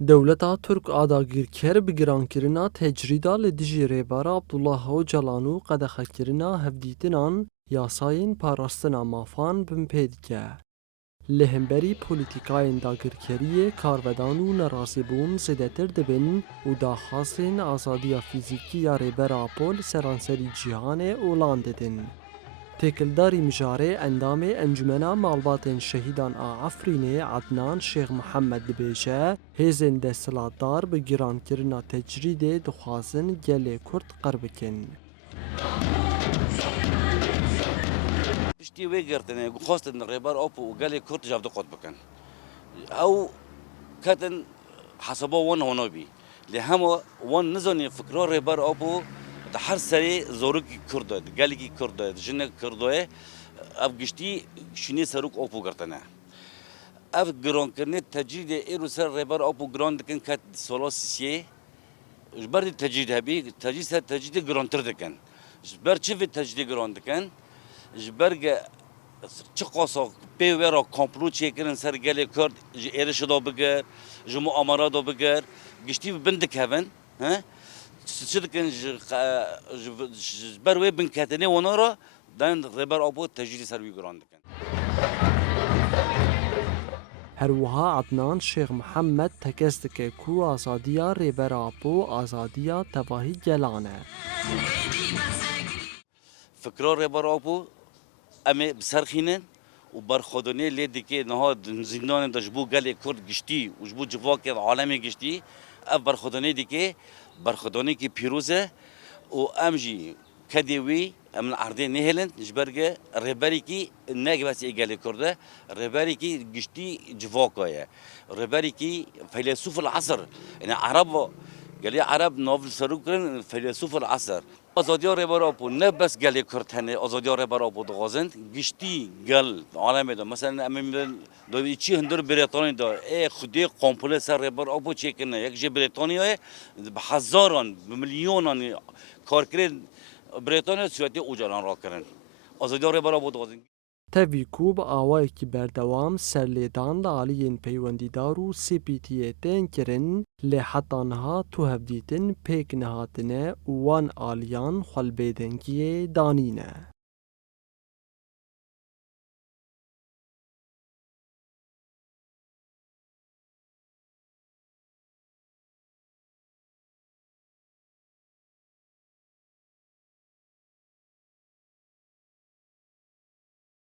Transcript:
دولتا ترک آداگیرکر بگرانکرنا تجریدا لدیجی ریبارا عبدالله Öcalan و قدخکرنا هفدیتنان یاساین پاراستنا مافان بمپیدکه. لهمبری پولیتیکاین داگیرکریه کارودان و نراسیبون زیدتر دبن و داخواستین آزادی فیزیکی یا ریبرا پول سرانسری جیهان اولان ددن. تکلداری مجاره اندام انجمنا مالبات شهیدان آفرینه عدنان شیخ محمد دبیجه هزین دستلاتدار بگیران کرنا تجرید دخوازن گل کرد قربکن. اشتي ويجرتني خاصة الريبار أوبو وقال لي كرت جاب دقات بكن أو كاتن حسبوه ون هونوبي لهم ون نزوني فكرة ريبار أوبو تحر سري زورك كردو قال لي كردو جنة كردو أب قشتي شني سروك أوبو قرتنا أب جرون كرني تجريد إيرو سر ريبار أوبو جرون دكن كات سولاس سيه جبر التجريد هبي تجريد جرون تردكن جبر شوف التجريد جرون دكن جبرگ چه قصه پیوره کامپلو چیکن سرگلی کرد ایرش دو بگر جمو آمارا دو بگر گشتی بندک هفن ها چه کن جبر وی بنکتنی ونورا دان ربر آبو تجری سروی گراند کن. هروها عدنان شیخ محمد تکست که کو آزادیا ریبرا پو آزادیا تواهی گلانه. فکر ربر آبو اما بسرخینن و برخودنی لیدی که نها زندان داشبو گلی کرد گشتی و جبو جواک عالمی گشتی اف برخودنی دی که برخودنی که پیروزه و امجی کدیوی ام العرضه نهلن جبرگه رهبری کی نگه بس ایگالی کرده رهبری کی گشتی جواکایه رهبری کی فیلسوف العصر یعنی عرب قال عرب نوفل سروكرن فيلسوف العصر آزادی رهبر آبو نه بس گلی کرتنه آزادی رهبر آبو دغازند گشتی گل عالم ده مثلا امم دو چی هندر بریتانی دا ای خودی قامپول سر رهبر آبو چه کنه یک جه بریتانیای به هزاران به میلیونان کارکرد بریتانیا سویتی اوجران را کردن آزادی رهبر آبو دغازند تاوی کوب آوای کی بردوام سرلیدان لالیین پیوندیدار و سپیتیه تین کرن لحتانها تو هفدیتن پیک نهاتنه وان آلیان خلبیدنگی دانینه.